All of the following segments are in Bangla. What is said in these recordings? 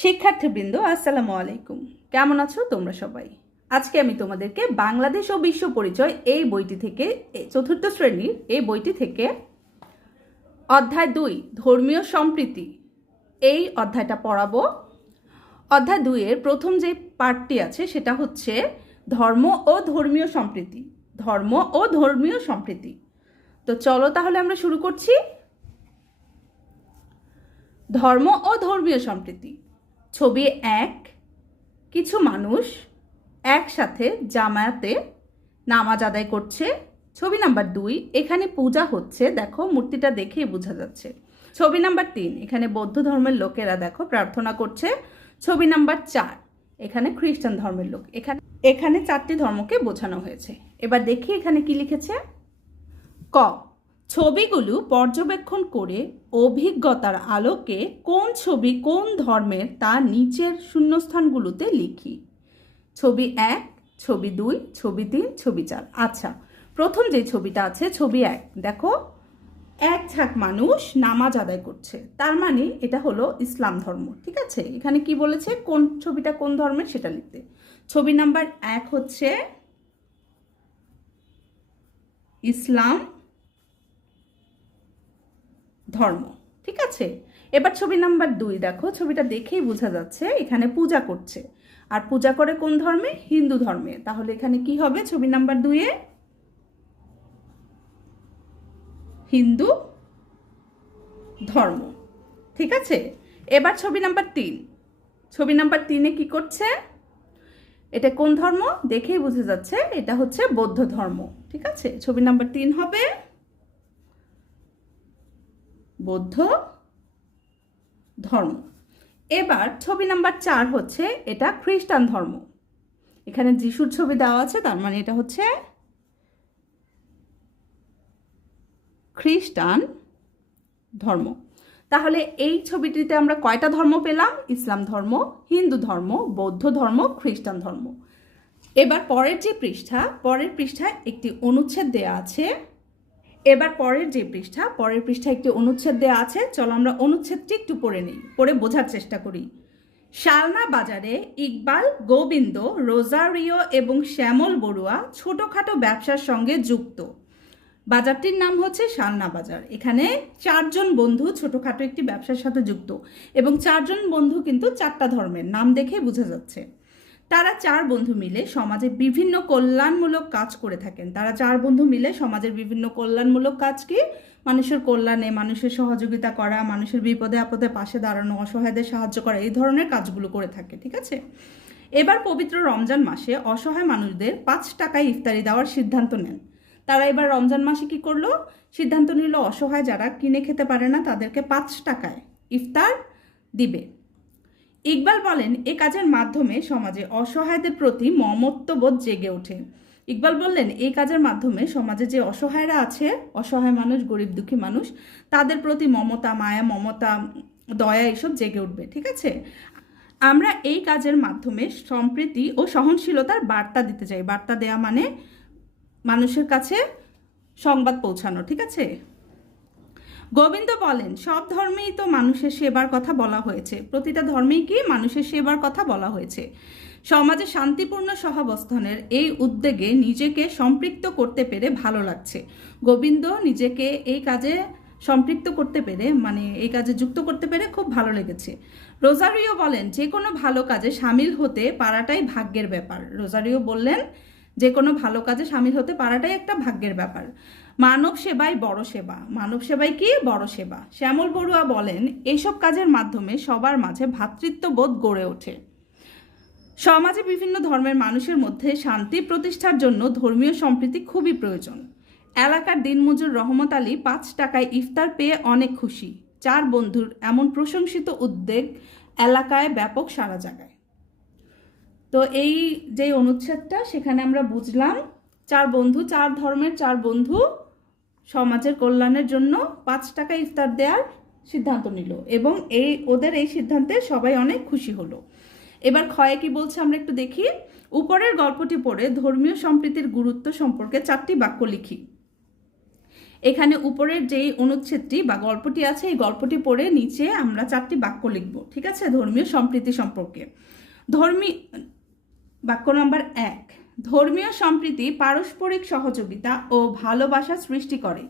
শিক্ষার্থীবৃন্দ আসসালামু আলাইকুম। কেমন আছো তোমরা সবাই? আজকে আমি তোমাদেরকে বাংলাদেশ ও বিশ্ব পরিচয় এই বইটি থেকে, চতুর্থ শ্রেণীর এই বইটি থেকে অধ্যায় 2 ধর্মীয় সম্প্রীতি এই অধ্যায়টা পড়াবো। অধ্যায় 2 এর প্রথম যে পার্টটি আছে সেটা হচ্ছে ধর্ম ও ধর্মীয় সম্প্রীতি। ধর্ম ও ধর্মীয় সম্প্রীতি। তো চলো তাহলে আমরা শুরু করছি। ধর্ম ও ধর্মীয় সম্প্রীতি। ছবি 1, কিছু মানুষ একসাথে জামায়াতে নামাজ আদায় করছে। ছবি নাম্বার 2, এখানে পূজা হচ্ছে, দেখো মূর্তিটা দেখেই বোঝা যাচ্ছে। ছবি নাম্বার 3, এখানে বৌদ্ধ ধর্মের লোকেরা দেখো প্রার্থনা করছে। ছবি নাম্বার 4, এখানে খ্রিস্টান ধর্মের লোক। এখানে 4টি ধর্মকে বোঝানো হয়েছে। এবার দেখি এখানে কি লিখেছে। ক, ছবিগুলো পর্যবেক্ষণ করে অভিজ্ঞতার আলোকে কোন ছবি কোন ধর্মের তা নিচের শূন্যস্থানগুলোতে লিখি। ছবি 1, ছবি 2, ছবি 3, ছবি 4। আচ্ছা, প্রথম যে ছবিটা আছে ছবি 1, দেখো এক ঝাঁক মানুষ নামাজ আদায় করছে, তার মানে এটা হলো ইসলাম ধর্ম। ঠিক আছে, এখানে কি বলেছে কোন ছবিটা কোন ধর্মের সেটা লিখতে। ছবি নাম্বার 1 হচ্ছে ইসলাম ধর্ম। ঠিক আছে, এবার ছবি নাম্বার 2 দেখো, ছবিটা দেখেই বোঝা যাচ্ছে এখানে পূজা করছে। আর পূজা করে কোন ধর্মে? হিন্দু ধর্মে। তাহলে এখানে কি হবে ছবি নাম্বার 2 এ? হিন্দু ধর্ম। ঠিক আছে, এবার ছবি নাম্বার 3। ছবি নাম্বার 3 এ কি করছে? এটা কোন ধর্ম? দেখেই বোঝা যাচ্ছে এটা হচ্ছে বৌদ্ধ ধর্ম। ঠিক আছে, ছবি নাম্বার 3 হবে বৌদ্ধ ধর্ম। এবার ছবি নাম্বার 4 হচ্ছে এটা খ্রিস্টান ধর্ম। এখানে যিশুর ছবি দেওয়া আছে, তার মানে এটা হচ্ছে খ্রিস্টান ধর্ম। তাহলে এই ছবিটিতে আমরা কয়টা ধর্ম পেলাম? ইসলাম ধর্ম, হিন্দু ধর্ম, বৌদ্ধ ধর্ম, খ্রিস্টান ধর্ম। এবার পরের পৃষ্ঠায় একটি অনুচ্ছেদ দেয়া আছে। পরের পৃষ্ঠায় একটি অনুচ্ছেদ দেওয়া আছে। চলো আমরা অনুচ্ছেদটি একটু পড়ে নিই, পড়ে বোঝার চেষ্টা করি। শালনা বাজারে ইকবাল, গোবিন্দ, রোজারিও এবং শ্যামল বড়ুয়া ছোটখাটো ব্যবসার সঙ্গে যুক্ত। বাজারটির নাম হচ্ছে শালনা বাজার। এখানে 4 জন বন্ধু ছোটখাটো একটি ব্যবসার সাথে যুক্ত, এবং 4 জন বন্ধু কিন্তু 4টা ধর্মের, নাম দেখে বোঝা যাচ্ছে। তারা 4 বন্ধু মিলে সমাজে বিভিন্ন কল্যাণমূলক কাজ করে থাকেন। তারা 4 বন্ধু মিলে সমাজের বিভিন্ন কল্যাণমূলক কাজ কি? মানুষের কল্যাণে, মানুষের সহযোগিতা করা, মানুষের বিপদে আপদে পাশে দাঁড়ানো, অসহায়দের সাহায্য করা, এই ধরনের কাজগুলো করে থাকে। ঠিক আছে, এবার পবিত্র রমজান মাসে অসহায় মানুষদের 5 টাকায় ইফতারি দেওয়ার সিদ্ধান্ত নেন। তারা এবার রমজান মাসে কি করলো? সিদ্ধান্ত নিল অসহায় যারা কিনে খেতে পারে না তাদেরকে 5 টাকায় ইফতার দিবে। ইকবাল বলেন এ কাজের মাধ্যমে সমাজে অসহায়দের প্রতি মমত্ববোধ জেগে ওঠে। ইকবাল বললেন এই কাজের মাধ্যমে সমাজে যে অসহায়রা আছে, অসহায় মানুষ, গরিব দুঃখী মানুষ, তাদের প্রতি মমতা, মায়া, মমতা, দয়া এসব জেগে উঠবে। ঠিক আছে, আমরা এই কাজের মাধ্যমে সম্প্রীতি ও সহনশীলতার বার্তা দিতে চাই। বার্তা দেয়া মানে মানুষের কাছে সংবাদ পৌঁছানো। ঠিক আছে, গোবিন্দ বলেন সব ধর্মেই তো মানুষের সেবার কথা বলা হয়েছে। প্রতিটা ধর্মেই কি মানুষের সেবার কথা বলা হয়েছে। সমাজে শান্তিপূর্ণ সহাবস্থানের এই উদ্যোগে নিজেকে সম্পৃক্ত করতে পেরে ভালো লাগছে। গোবিন্দ নিজেকে এই কাজে সম্পৃক্ত করতে পেরে, মানে এই কাজে যুক্ত করতে পেরে খুব ভালো লেগেছে। রোজারিও বলেন যে কোনো ভালো কাজে সামিল হতে পারাটাই ভাগ্যের ব্যাপার। রোজারিও বললেন যে কোনো ভালো কাজে সামিল হতে পারাটাই একটা ভাগ্যের ব্যাপার। মানব সেবাই বড় সেবা। মানব সেবাই কি? বড় সেবা। শ্যামল বড়ুয়া বলেন এইসব কাজের মাধ্যমে সবার মাঝে ভ্রাতৃত্ববোধ গড়ে ওঠে। সমাজে বিভিন্ন ধর্মের মানুষের মধ্যে শান্তি প্রতিষ্ঠার জন্য ধর্মীয় সম্প্রীতি খুবই প্রয়োজন। এলাকার দিনমজুর রহমত আলী 5 টাকায় ইফতার পেয়ে অনেক খুশি। 4 বন্ধুর এমন প্রশংসিত উদ্যোগ এলাকায় ব্যাপক সাড়া জাগায়। তো এই যে অনুচ্ছেদটা, সেখানে আমরা বুঝলাম 4 বন্ধু, 4 ধর্মের 4 বন্ধু সমাজের কল্যাণের জন্য 5 টাকা ইফতার দেওয়ার সিদ্ধান্ত নিল, এবং ওদের এই সিদ্ধান্তে সবাই অনেক খুশি হলো। এবার ক্ষয়ে কি বলছে আমরা একটু দেখি। উপরের গল্পটি পড়ে ধর্মীয় সম্প্রীতির গুরুত্ব সম্পর্কে 4টি বাক্য লিখি। এখানে উপরের যেই অনুচ্ছেদটি বা গল্পটি আছে এই গল্পটি পড়ে নিচে আমরা 4টি বাক্য লিখব, ঠিক আছে, ধর্মীয় সম্প্রীতি সম্পর্কে। বাক্য নাম্বার 1, ধর্মীয় সম্প্রীতি পারস্পরিক সহযোগিতা ও ভালোবাসা সৃষ্টি করে।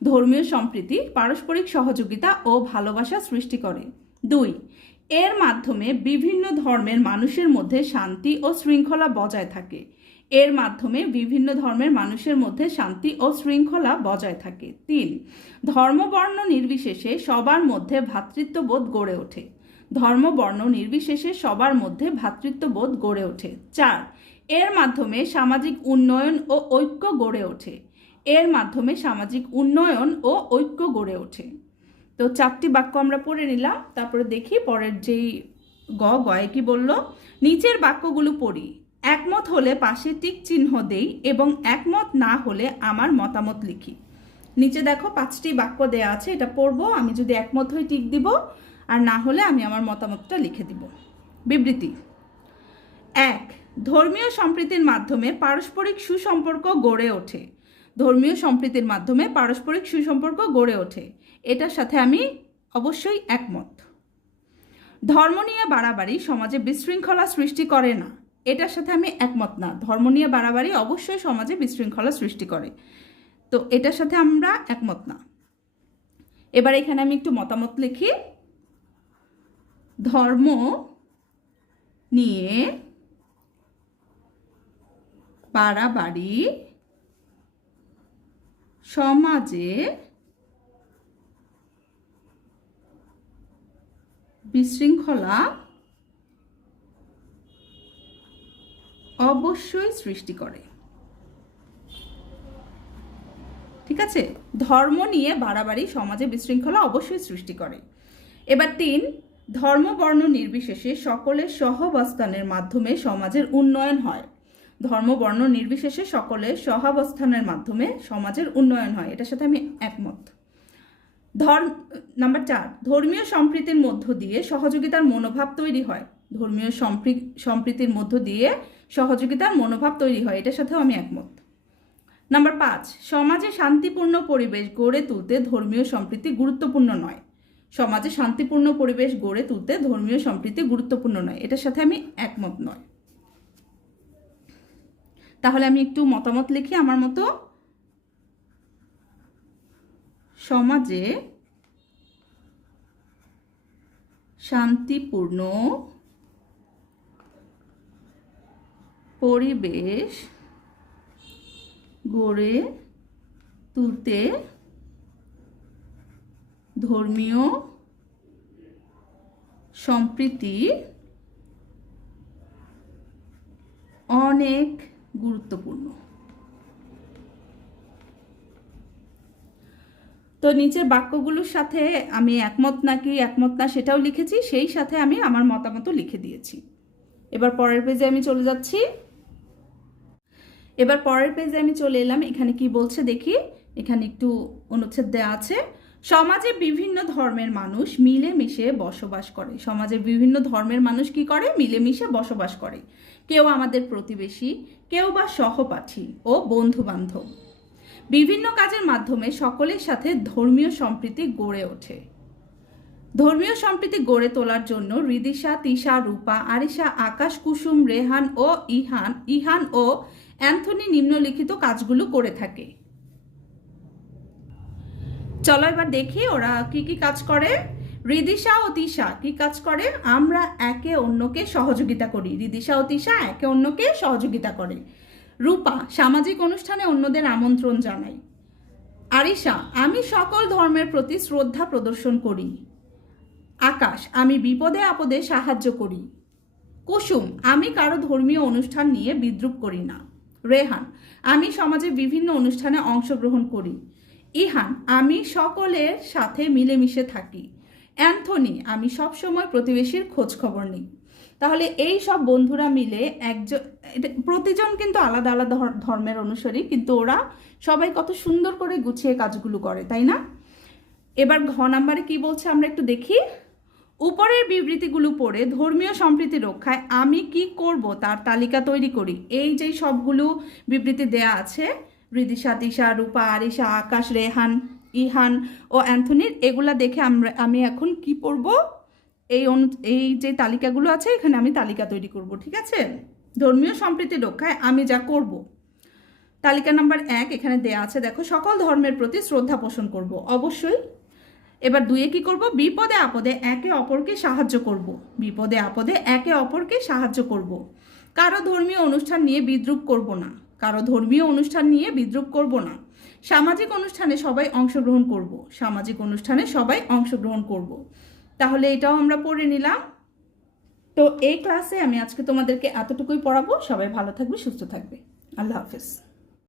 ধর্মীয় সম্প্রীতি পারস্পরিক সহযোগিতা ও ভালোবাসা সৃষ্টি করে। 2, এর মাধ্যমে বিভিন্ন ধর্মের মানুষের মধ্যে শান্তি ও শৃঙ্খলা বজায় থাকে। এর মাধ্যমে বিভিন্ন ধর্মের মানুষের মধ্যে শান্তি ও শৃঙ্খলা বজায় থাকে। 3, ধর্ম বর্ণ নির্বিশেষে সবার মধ্যে ভ্রাতৃত্ববোধ গড়ে ওঠে। ধর্ম বর্ণ নির্বিশেষে সবার মধ্যে ভ্রাতৃত্ববোধ গড়ে ওঠে। 4, এর মাধ্যমে সামাজিক উন্নয়ন ও ঐক্য গড়ে ওঠে। এর মাধ্যমে সামাজিক উন্নয়ন ও ঐক্য গড়ে ওঠে। তো 4টি বাক্য আমরা পড়ে নিলাম। তারপরে দেখি পরের যেই গয়ে কি বলল। নিচের বাক্যগুলো পড়ি। একমত হলে পাশে টিক চিহ্ন দেই এবং একমত না হলে আমার মতামত লিখি। নিচে দেখো 5টি বাক্য দেয়া আছে, এটা পড়বো। আমি যদি একমত হই টিক দিব, আর না হলে আমি আমার মতামতটা লিখে দিব। বিবৃতি 1, ধর্মীয় সম্প্রীতির মাধ্যমে পারস্পরিক সুসম্পর্ক গড়ে ওঠে। ধর্মীয় সম্প্রীতির মাধ্যমে পারস্পরিক সুসম্পর্ক গড়ে ওঠে, এটার সাথে আমি অবশ্যই একমত। ধর্ম নিয়ে বাড়াবাড়ি সমাজে বিশৃঙ্খলা সৃষ্টি করে না, এটার সাথে আমি একমত না। ধর্ম নিয়ে বাড়াবাড়ি অবশ্যই সমাজে বিশৃঙ্খলা সৃষ্টি করে, তো এটার সাথে আমরা একমত না। এবার এখানে আমি একটু মতামত লিখি। ধর্ম নিয়ে বাড়াবাড়ি সমাজে বিশৃঙ্খলা অবশ্যই সৃষ্টি করে, ঠিক আছে। ধর্ম নিয়ে বাড়াবাড়ি সমাজে বিশৃঙ্খলা অবশ্যই সৃষ্টি করে। এবার 3, ধর্ম বর্ণ নির্বিশেষে সকলের সহাবস্থানের মাধ্যমে সমাজের উন্নয়ন হয়। ধর্ম বর্ণ নির্বিশেষে সকলের সহাবস্থানের মাধ্যমে সমাজের উন্নয়ন হয়, এটার সাথে আমি একমত। নাম্বার 4, ধর্মীয় সম্প্রীতির মধ্য দিয়ে সহযোগিতার মনোভাব তৈরি হয়। ধর্মীয় সম্প্রীতির মধ্য দিয়ে সহযোগিতার মনোভাব তৈরি হয়, এটার সাথেও আমি একমত। নাম্বার 5, সমাজে শান্তিপূর্ণ পরিবেশ গড়ে তুলতে ধর্মীয় সম্প্রীতি গুরুত্বপূর্ণ নয়। সমাজে শান্তিপূর্ণ পরিবেশ গড়ে তুলতে ধর্মীয় সম্প্রীতি গুরুত্বপূর্ণ নয়, এটার সাথে আমি একমত নয়। তাহলে আমি একটু মতামত লিখি আমার মতো। সমাজে শান্তিপূর্ণ পরিবেশ গড়ে তুলতে ধর্মীয় সম্প্রীতি অনেক গুরুত্বপূর্ণ। তো নিচের বাক্যগুলোর সাথে আমি একমত নাকি একমত না সেটাও লিখেছি, সেই সাথে আমি আমার মতামতও লিখে দিয়েছি। এবার পরের পেজে আমি চলে যাচ্ছি। এবার পরের পেজে আমি চলে এলাম। এখানে কি বলছে দেখি। এখানে একটু অনুচ্ছেদ দেওয়া আছে। সমাজে বিভিন্ন ধর্মের মানুষ মিলেমিশে বসবাস করে। সমাজে বিভিন্ন ধর্মের মানুষ কি করে? মিলেমিশে বসবাস করে। কেউ আমাদের প্রতিবেশী, কেউ বা সহপাঠী ও বন্ধু বান্ধব। বিভিন্ন কাজের মাধ্যমে সকলের সাথে ধর্মীয় সম্প্রীতি গড়ে ওঠে। ধর্মীয় সম্প্রীতি গড়ে তোলার জন্য রিদিশা, তিশা, রূপা, আরিশা, আকাশ, কুসুম, রেহান ও ইহান ও অ্যান্থনি নিম্নলিখিত কাজগুলো করে থাকে। চলো এবার দেখি ওরা কি কি কাজ করে। রিদিশা ও তিশা কি কাজ করে? আমরা একে অন্যকে সহযোগিতা করি। রিদিশা ও তিশা একে অন্যকে সহযোগিতা করে। রূপা সামাজিক অনুষ্ঠানে অন্যদের আমন্ত্রণ জানায়। আরিশা আমি সকল ধর্মের প্রতি শ্রদ্ধা প্রদর্শন করি। আকাশ আমি বিপদে আপদে সাহায্য করি। কুসুম আমি কারো ধর্মীয় অনুষ্ঠান নিয়ে বিদ্রূপ করি না। রেহান আমি সমাজে বিভিন্ন অনুষ্ঠানে অংশগ্রহণ করি। ইহান আমি সকলের সাথে মিলেমিশে থাকি। অ্যান্থনি আমি সবসময় প্রতিবেশীর খোঁজ খবর নিই। তাহলে এই সব বন্ধুরা মিলে প্রতিজন কিন্তু আলাদা আলাদা ধর্মের অনুসারী, কিন্তু ওরা সবাই কত সুন্দর করে গুছিয়ে কাজগুলো করে, তাই না? এবার ঘ নাম্বারে কি বলছে আমরা একটু দেখি। উপরের বিবৃতিগুলো পড়ে ধর্মীয় সম্প্রীতি রক্ষায় আমি কি করব তার তালিকা তৈরি করি। এই যে সবগুলো বিবৃতি দেয়া আছে, রিদিশা, তিশা, রূপা, আরিশা, আকাশ, রেহান, ইহান ও অ্যান্থনির, এগুলা দেখে আমি এখন কি পড়ব, এই যে তালিকাগুলো আছে এখানে আমি তালিকা তৈরি করব, ঠিক আছে? ধর্মীয় সম্প্রীতি রক্ষায় আমি যা করব। তালিকা নাম্বার 1 এখানে দেয়া আছে, দেখো, সকল ধর্মের প্রতি শ্রদ্ধা পোষণ করব, অবশ্যই। এবার 2 কি করব? বিপদে আপদে একে অপরকে সাহায্য করব। বিপদে আপদে একে অপরকে সাহায্য করব। কারো ধর্মীয় অনুষ্ঠান নিয়ে বিদ্রূপ করব না। কারো ধর্মীয় অনুষ্ঠান নিয়ে বিদ্রূপ করব না। সামাজিক অনুষ্ঠানে সবাই অংশগ্রহণ করব। সামাজিক অনুষ্ঠানে সবাই অংশগ্রহণ করব। তাহলে এটাও আমরা পড়ে নিলাম। তো এই ক্লাসে আমি আজকে তোমাদেরকে এতটুকুই পড়াবো। সবাই ভালো থাকবে, সুস্থ থাকবে। আল্লাহ হাফেজ।